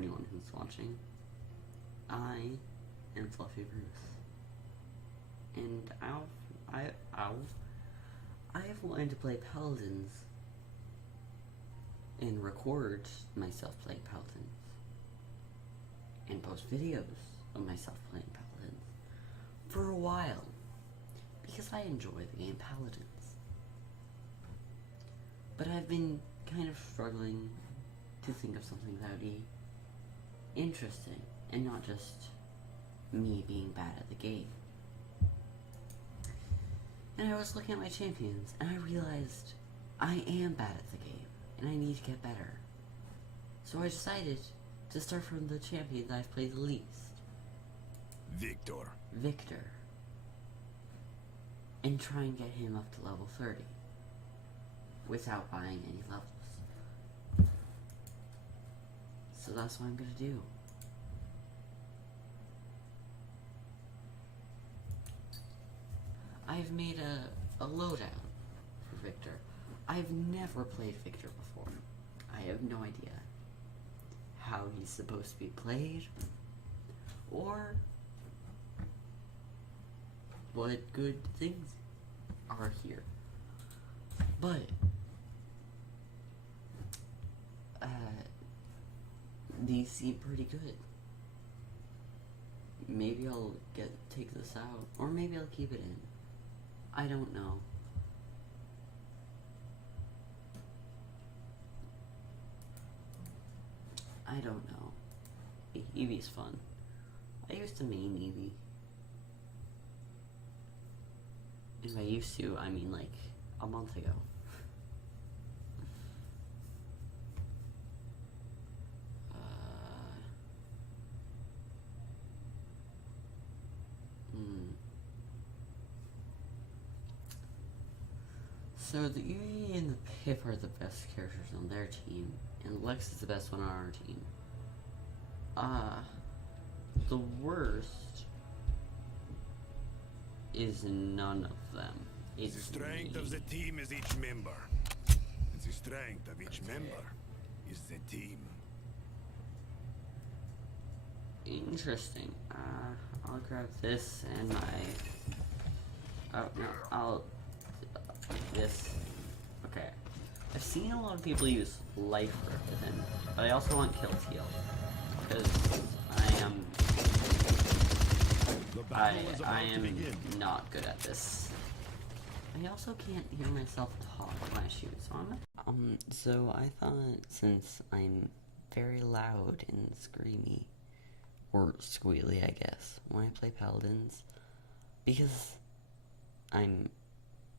anyone who's watching. I am Fluffy Bruce, and I've wanted to play Paladins and record myself playing Paladins and post videos of myself playing Paladins for a while because I enjoy the game Paladins. But I've been kind of struggling to think of something that would be interesting and not just me being bad at the game. And I was looking at my champions and I realized I am bad at the game and I need to get better. So I decided to start from the champion that I've played the least. Viktor. And try and get him up to level 30 without buying any levels. So that's what I'm gonna do. I've made a lowdown for Viktor. I've never played Viktor before. I have no idea how he's supposed to be played, or what good things are here. But these seem pretty good. Maybe I'll take this out, or maybe I'll keep it in. I don't know. I don't know. Eevee's fun. I used to main Eevee. If I used to, I mean like a month ago. So the Eevee and the Pip are the best characters on their team, and Lex is the best one on our team. The worst is none of them. It's the strength of the team is each member. And the strength of each member is the team. Interesting. I'll grab this and my... Oh, no, I'll... this. Okay. I've seen a lot of people use Life Grip with him, but I also want Kill Teal. Because I am not good at this. I also can't hear myself talk when I shoot, so I thought since I'm very loud and screamy, or squealy I guess, when I play Paladins, because I'm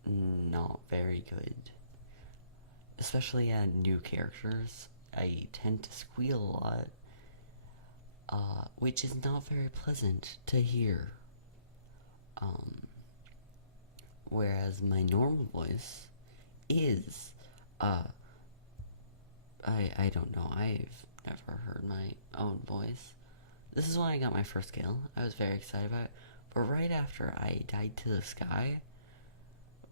not very good, especially at new characters, I tend to squeal a lot, which is not very pleasant to hear. Whereas my normal voice is, I don't know, I've never heard my own voice. This is when I got my first kill. I was very excited about it, but right after I died to the sky,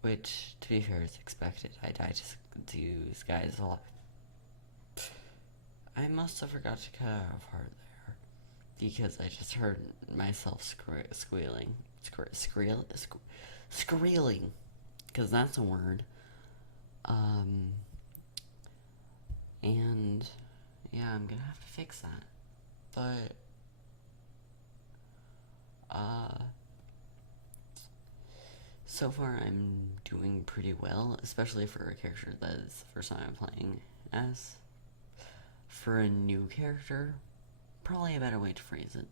which, to be fair, is expected. I died to skies a lot. I must have forgot to cut out a part there, because I just heard myself squealing. Screeling, because that's a word. And yeah, I'm gonna have to fix that. But so far I'm doing pretty well, especially for a character that is the first time I'm playing as. For a new character, probably a better way to phrase it.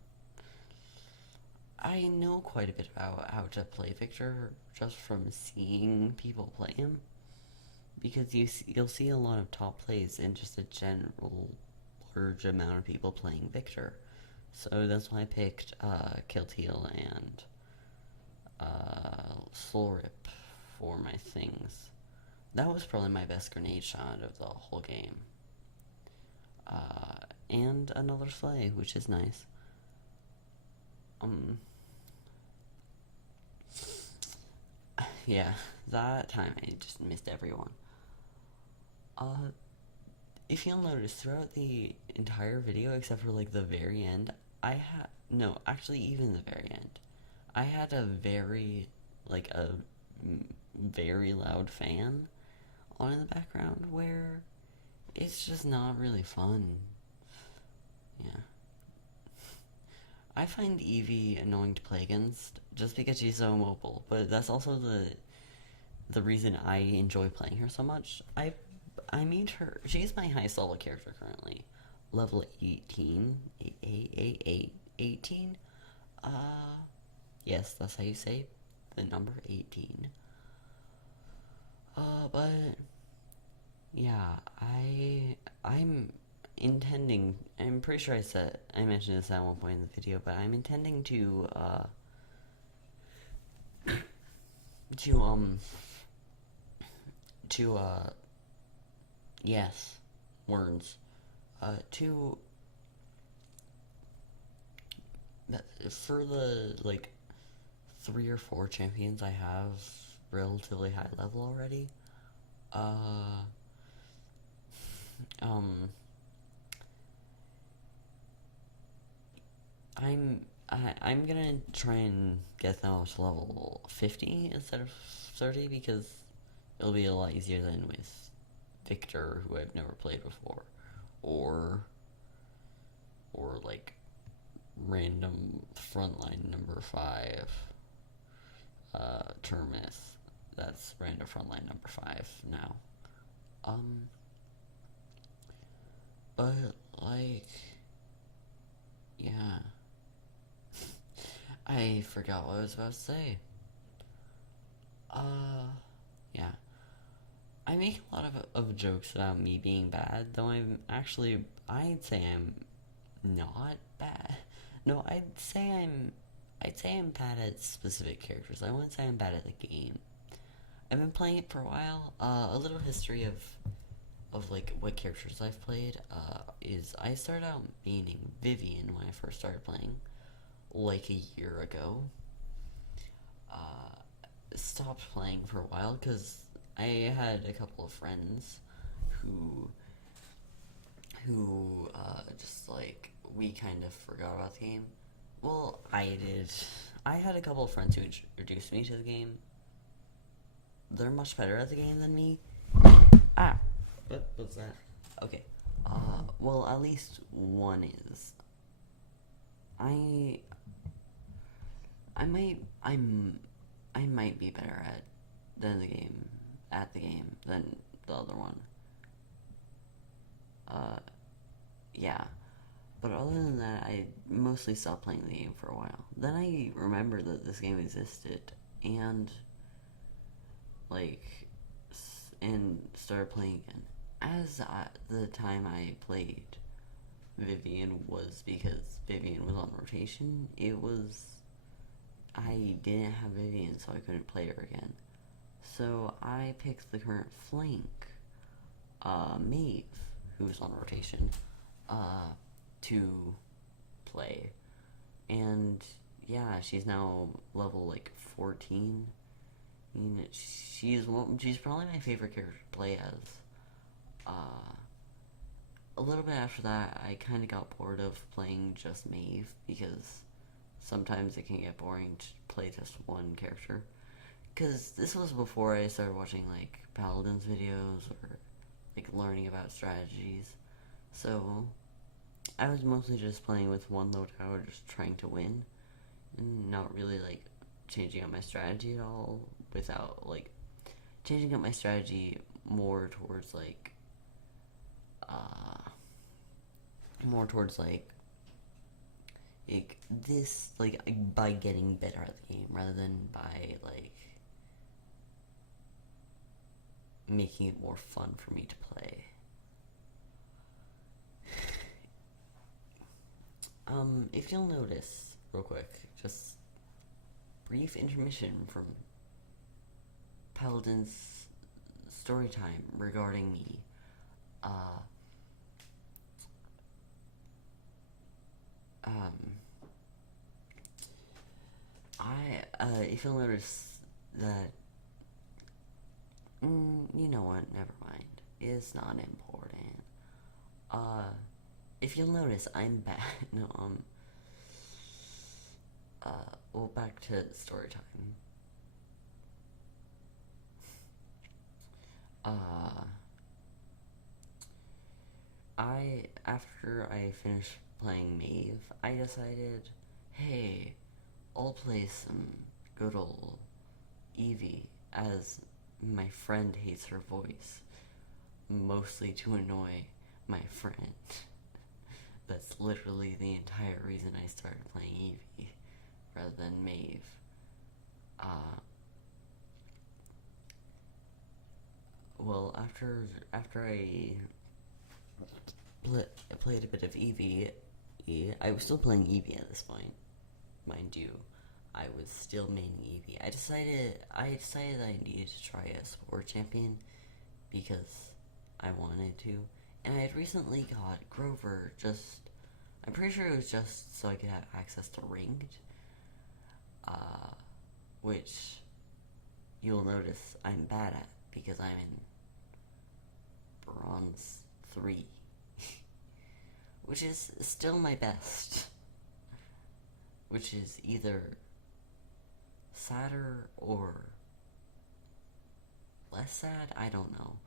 I know quite a bit about how to play Viktor just from seeing people play him, because you'll see a lot of top plays and just a general large amount of people playing Viktor. So that's why I picked Kill Teal and Soul Rip for my things. That was probably my best grenade shot of the whole game. And another Slay, which is nice. Yeah, that time I just missed everyone. if you'll notice throughout the entire video, except for like the very end, I had no, actually even the very end, I had a very loud fan on in the background where it's just not really fun. Yeah. I find Evie annoying to play against just because she's so mobile, but that's also the reason I enjoy playing her so much. I made her. She's my highest level character currently, level 18. 18. Yes, that's how you say the number 18. But yeah, I'm intending. I'm pretty sure I mentioned this at one point in the video, but I'm intending to yes, words, to for the like 3 or 4 champions I have relatively high level already. Uh, um, I'm gonna try and get them up to level 50 instead of 30 because it'll be a lot easier than with Viktor, who I've never played before, or like random frontline number 5, Terminus. That's random frontline number 5 now. But like, yeah. I forgot what I was about to say. Yeah. I make a lot of jokes about me being bad, though I'd say I'm not bad. No, I'd say I'm bad at specific characters. I wouldn't say I'm bad at the game. I've been playing it for a while. A little history of like what characters I've played, is I started out meaning Vivian when I first started playing, like a year ago. Stopped playing for a while because I had a couple of friends who just like we kind of forgot about the game. Well, I did. I had a couple of friends who introduced me to the game. They're much better at the game than me. Ah, what's that? Okay. Well, at least one is. I might be better at the game than the other one. Yeah. But other than that, I mostly stopped playing the game for a while. Then I remembered that this game existed, and and started playing again. The time I played Vivian was because Vivian was on rotation. I didn't have Vivian, so I couldn't play her again. So I picked the current flank, Maeve, who's on rotation, to play. And yeah, she's now level like 14. I mean, she's probably my favorite character to play as. A little bit after that, I kind of got bored of playing just Maeve because sometimes it can get boring to play just one character. Because this was before I started watching like Paladins videos or like learning about strategies. So I was mostly just playing with one low tower, just trying to win, and not really like changing up my strategy at all. Without like changing up my strategy more towards like this, like by getting better at the game rather than by like making it more fun for me to play. If you'll notice, real quick, just brief intermission from Paladins story time regarding me. If you'll notice that, you know what, never mind. It's not important. If you'll notice, I'm bad. No, well, back to story time. After I finished playing Maeve, I decided, hey, I'll play some good old Evie, as my friend hates her voice, mostly to annoy my friend. That's literally the entire reason I started playing Evie rather than Maeve. Well, after I played a bit of Evie, I was still playing Evie at this point, mind you. I was still maining Evie. I decided I needed to try a support champion because I wanted to, and I had recently got Grover. I'm pretty sure it was just so I could have access to ranked, which you'll notice I'm bad at because I'm in Bronze 3, which is still my best, which is either sadder or less sad, I don't know.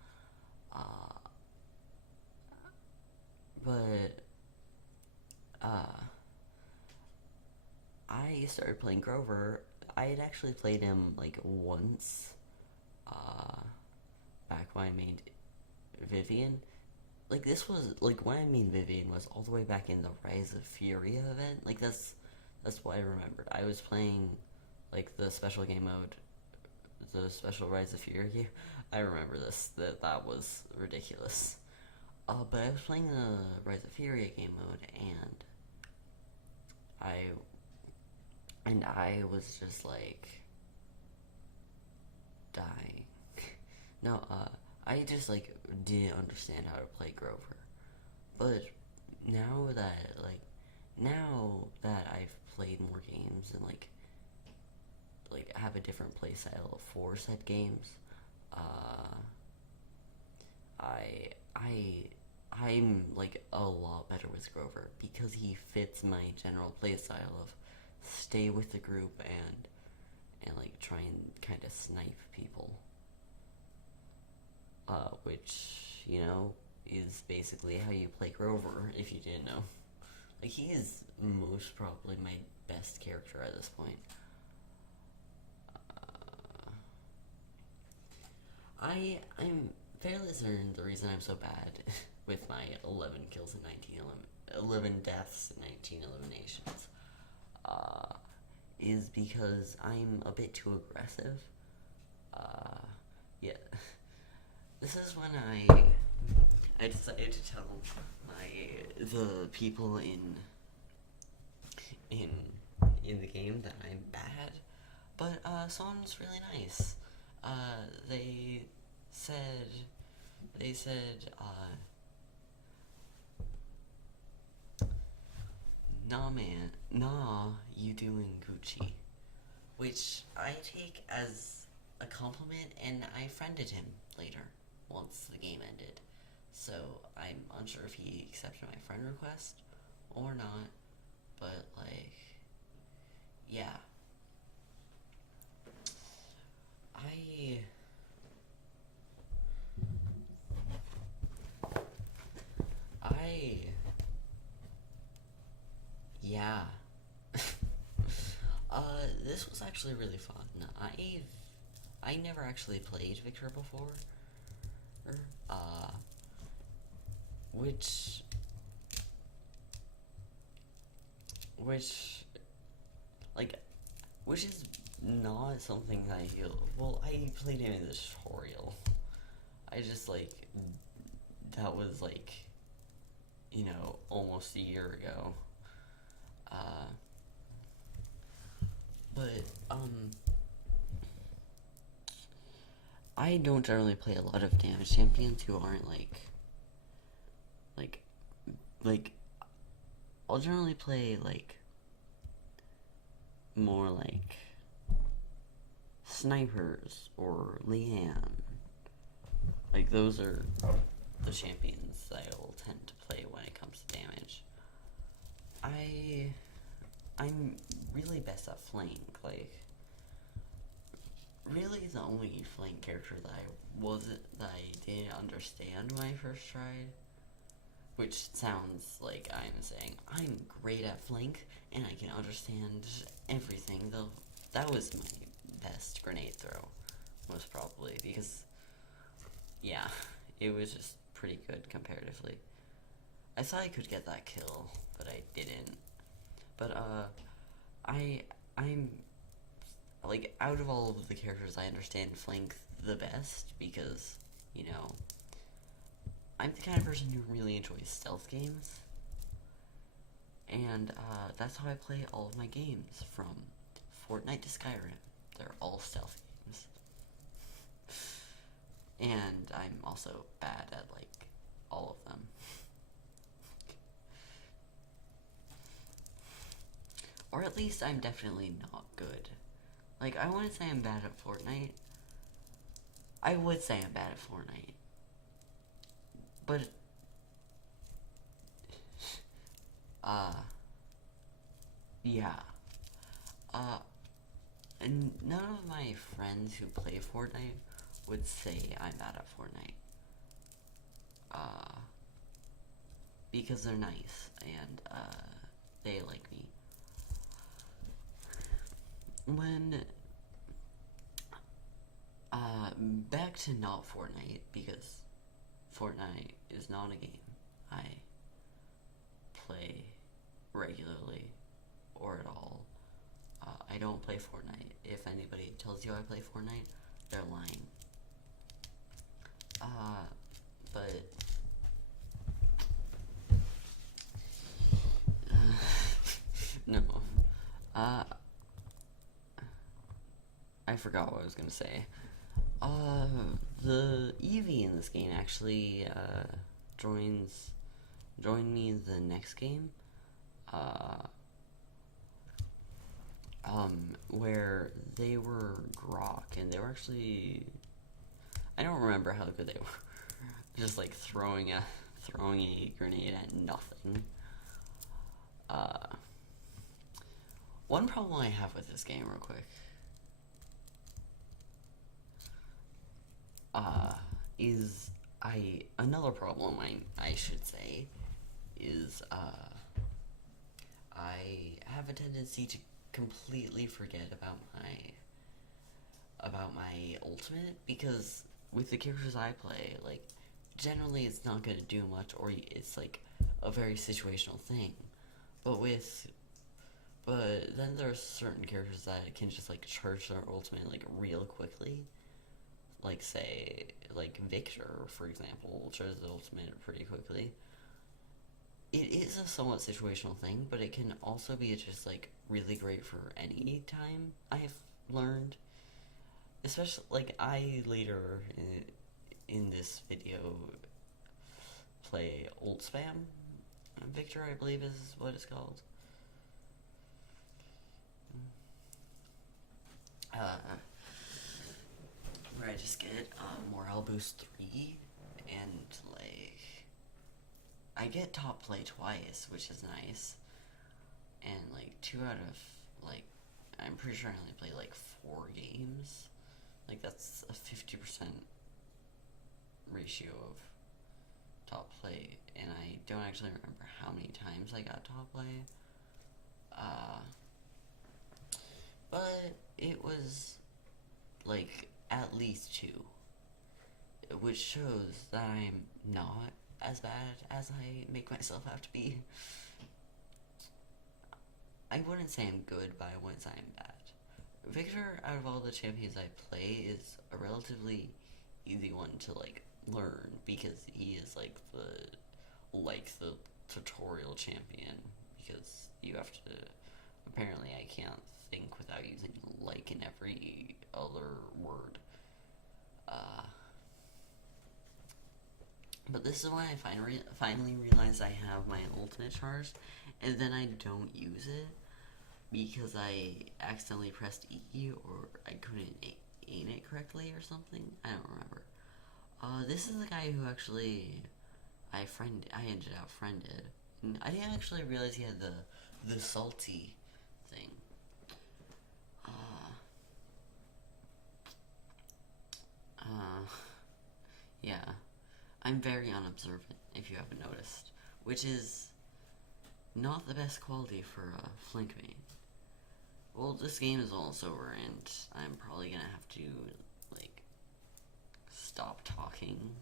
I started playing Grover. I had actually played him like once, back when I made Vivian. Like, this was, like, when I made Vivian was all the way back in the Rise of Furia event. Like, that's what I remembered. I was playing, like, the special game mode, the special Rise of Fury. I remember this. That was ridiculous. But I was playing the Rise of Fury game mode, and I was just like dying. No, I just like didn't understand how to play Grover. But now that I've played more games and like have a different play style for said games, I'm like a lot better with Grover because he fits my general play style of stay with the group and like try and kind of snipe people, which, you know, is basically how you play Grover, if you didn't know. Like, he is most probably my best character at this point. I'm fairly certain the reason I'm so bad with my 11 kills and 11 deaths and 19 eliminations, is because I'm a bit too aggressive. Yeah. This is when I decided to tell the people in the game that I'm bad, but someone's really nice. They said, nah man, nah, you doing Gucci, which I take as a compliment, and I friended him later, once the game ended. So I'm unsure if he accepted my friend request or not, but like, yeah. Yeah. This was actually really fun. I never actually played Victor before, which is not something I feel. Well, I played him in the tutorial. I just that was you know, almost a year ago. But I don't generally play a lot of damage champions who aren't I'll generally play more snipers or Leanne. Those are the champions I will tend to play comes to damage. I'm really best at flank. Like, really the only flank character that I didn't understand when I first tried, which sounds like I'm saying I'm great at flank and I can understand everything, though that was my best grenade throw, most probably, because, yeah, it was just pretty good comparatively. I thought I could get that kill, but I didn't. But, I'm, like, out of all of the characters, I understand flank the best, because, you know, I'm the kind of person who really enjoys stealth games, and that's how I play all of my games, from Fortnite to Skyrim. They're all stealth games. And I'm also bad at, like, all of them. Or at least I'm definitely not good. Like, I wouldn't say I'm bad at Fortnite. I would say I'm bad at Fortnite. But, yeah. And none of my friends who play Fortnite would say I'm bad at Fortnite. Because they're nice, and, they like me. When, back to not Fortnite, because Fortnite is not a game I play regularly or at all. I don't play Fortnite. If anybody tells you I play Fortnite, they're lying. But no. I forgot what I was gonna say. The Eevee in this game actually joined me in the next game. Where they were Grok, and they were actually, I don't remember how good they were. Just like throwing a grenade at nothing. One problem I have with this game, real quick, is another problem I should say is I have a tendency to completely forget about my ultimate, because with the characters I play, like, generally it's not gonna do much, or it's like a very situational thing. But then there's certain characters that can just like charge their ultimate like real quickly. Like, say, like Viktor, for example, charges the ultimate pretty quickly. It is a somewhat situational thing, but it can also be just like really great for any time, I've learned. Especially, like, I later in this video play ult spam. Viktor, I believe, is what it's called. Where I just get morale boost 3, and like I get top play twice, which is nice. And like 2 out of, like, I'm pretty sure I only play like 4 games. Like, that's a 50% ratio of top play, and I don't actually remember how many times I got top play. But it was like at least 2, which shows that I'm not as bad as I make myself out to be. I wouldn't say I'm good, but I wouldn't say I'm bad. Viktor, out of all the champions I play, is a relatively easy one to like learn, because he is like the tutorial champion, because you have to, apparently I can't think without using like in every other word. But this is when I finally realized I have my ultimate charged, and then I don't use it because I accidentally pressed E, or I couldn't aim it correctly or something. I don't remember. This is the guy who actually I ended up friended. And I didn't actually realize he had the salty thing. Yeah. I'm very unobservant, if you haven't noticed. Which is not the best quality for a flank main. Well, this game is almost over, and I'm probably gonna have to, like, stop talking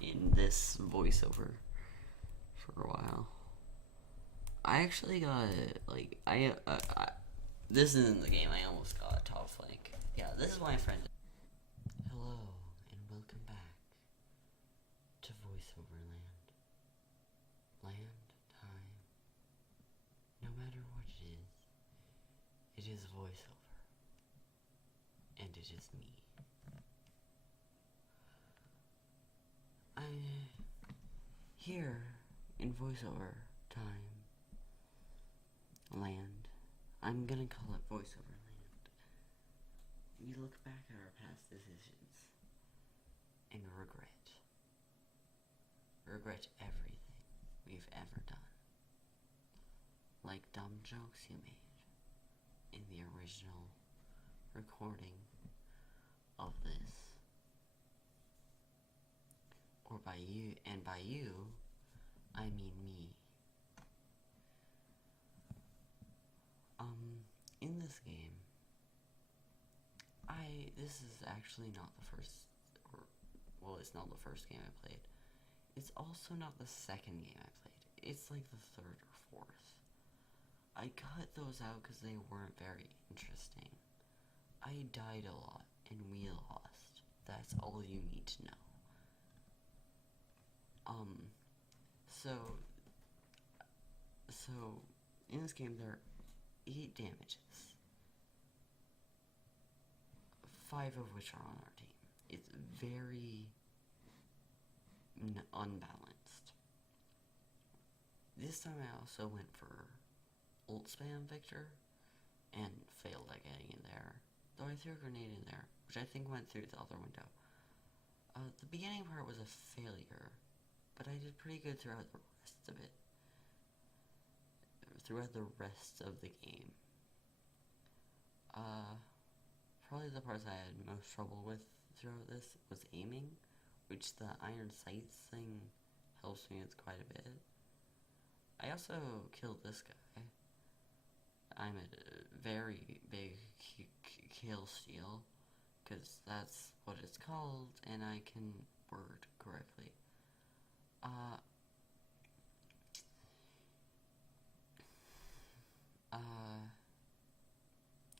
in this voiceover for a while. I actually got, like, this isn't the game, I almost got top flank. Yeah, this is my friend. Hello, and welcome back to voiceover land. Land, time, no matter what it is voiceover. And it is me. I'm here in voiceover time. Land. I'm gonna call it voiceover land. We look back at our past decisions and regret. Regret everything we've ever done. Like dumb jokes you made in the original recording of this. Or by you, and by you, I mean me. In this game, this is actually not the first, it's not the first game I played. It's also not the second game I played. It's like the third or fourth. I cut those out because they weren't very interesting. I died a lot, and we lost. That's all you need to know. So, in this game there are 8 damages. 5 of which are on our team. It's very unbalanced. This time I also went for ult spam Viktor, and failed at getting in there. Though I threw a grenade in there, which I think went through the other window. The beginning part was a failure, but I did pretty good throughout the rest of it. Throughout the rest of the game. Probably the parts I had most trouble with throughout this was aiming, which the iron sights thing helps me with quite a bit. I also killed this guy. I'm a very big kill steal, because that's what it's called, and I can word correctly.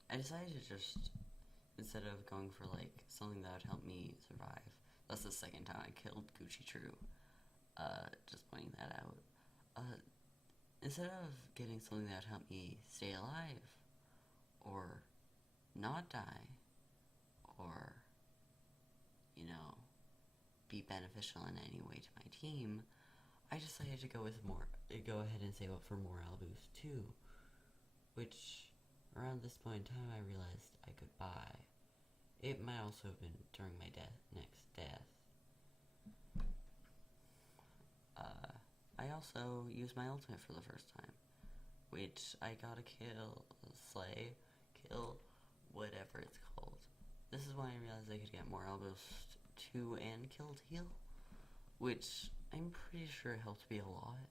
I decided to just, instead of going for, like, something that would help me survive, that's the second time I killed Gucci True, just pointing that out, instead of getting something that would help me stay alive, or not die, or, be beneficial in any way to my team, I decided to go ahead and save up for morale boost too, which, around this point in time, I realized I could buy. It might also have been during my next death. I also used my ultimate for the first time, which I got a kill, whatever it's called. This is when I realized I could get morale boost 2 and kill to heal, which I'm pretty sure helped me a lot.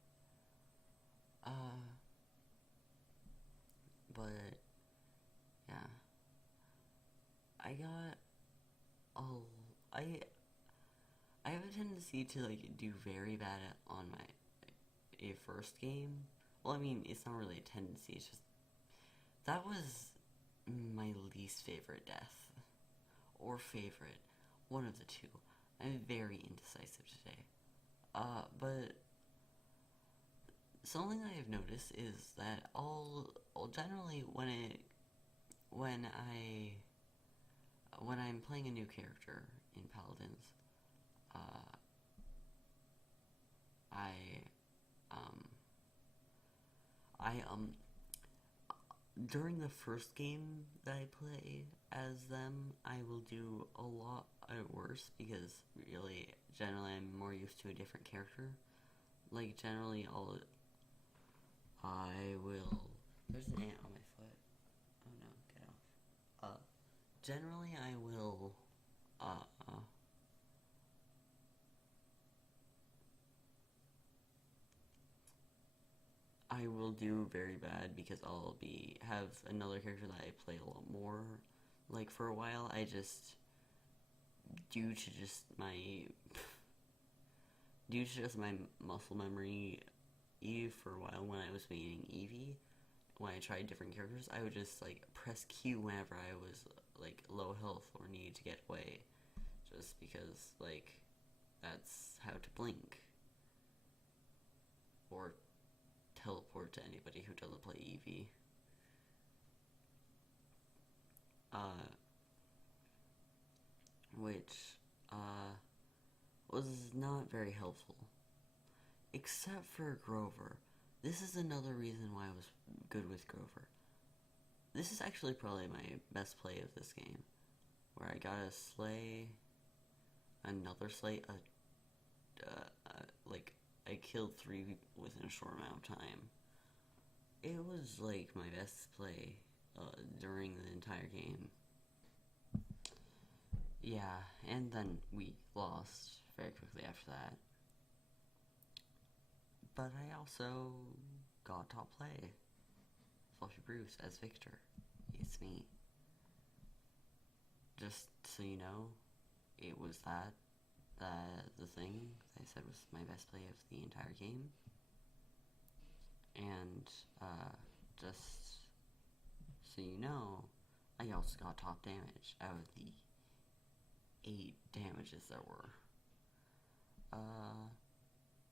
But yeah, I have a tendency to, like, do very bad on my first game. Well, I mean, it's not really a tendency, it's just, that was my least favorite death. Or favorite. One of the two. I'm very indecisive today. But something I have noticed is that generally when I'm playing a new character in Paladins, during the first game that I play as them, I will do a lot worse because really, generally, I'm more used to a different character. Like, generally, I will. There's an ant on my foot. Oh no, get off. Generally, I will. Uh, I will do very bad because I'll have another character that I play a lot more. Like for a while, I just due to just my due to just my muscle memory, for a while when I was making Eevee, when I tried different characters, I would just like press Q whenever I was like low health or needed to get away, just because like that's how to blink or teleport to anybody who doesn't play Eevee. Uh, which was not very helpful, except for Grover. This is another reason why I was good with Grover. This is actually probably my best play of this game, where I got a slay, another slay, like I killed 3 within a short amount of time. It was like my best play during the entire game. Yeah, and then we lost very quickly after that. But I also got top play. Fluffy Bruce as Victor. It's me. Just so you know, it was the thing that I said was my best play of the entire game. And just so you know, I also got top damage out of the 8 damages there were.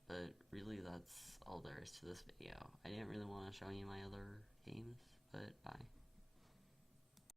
But really that's all there is to this video. I didn't really want to show you my other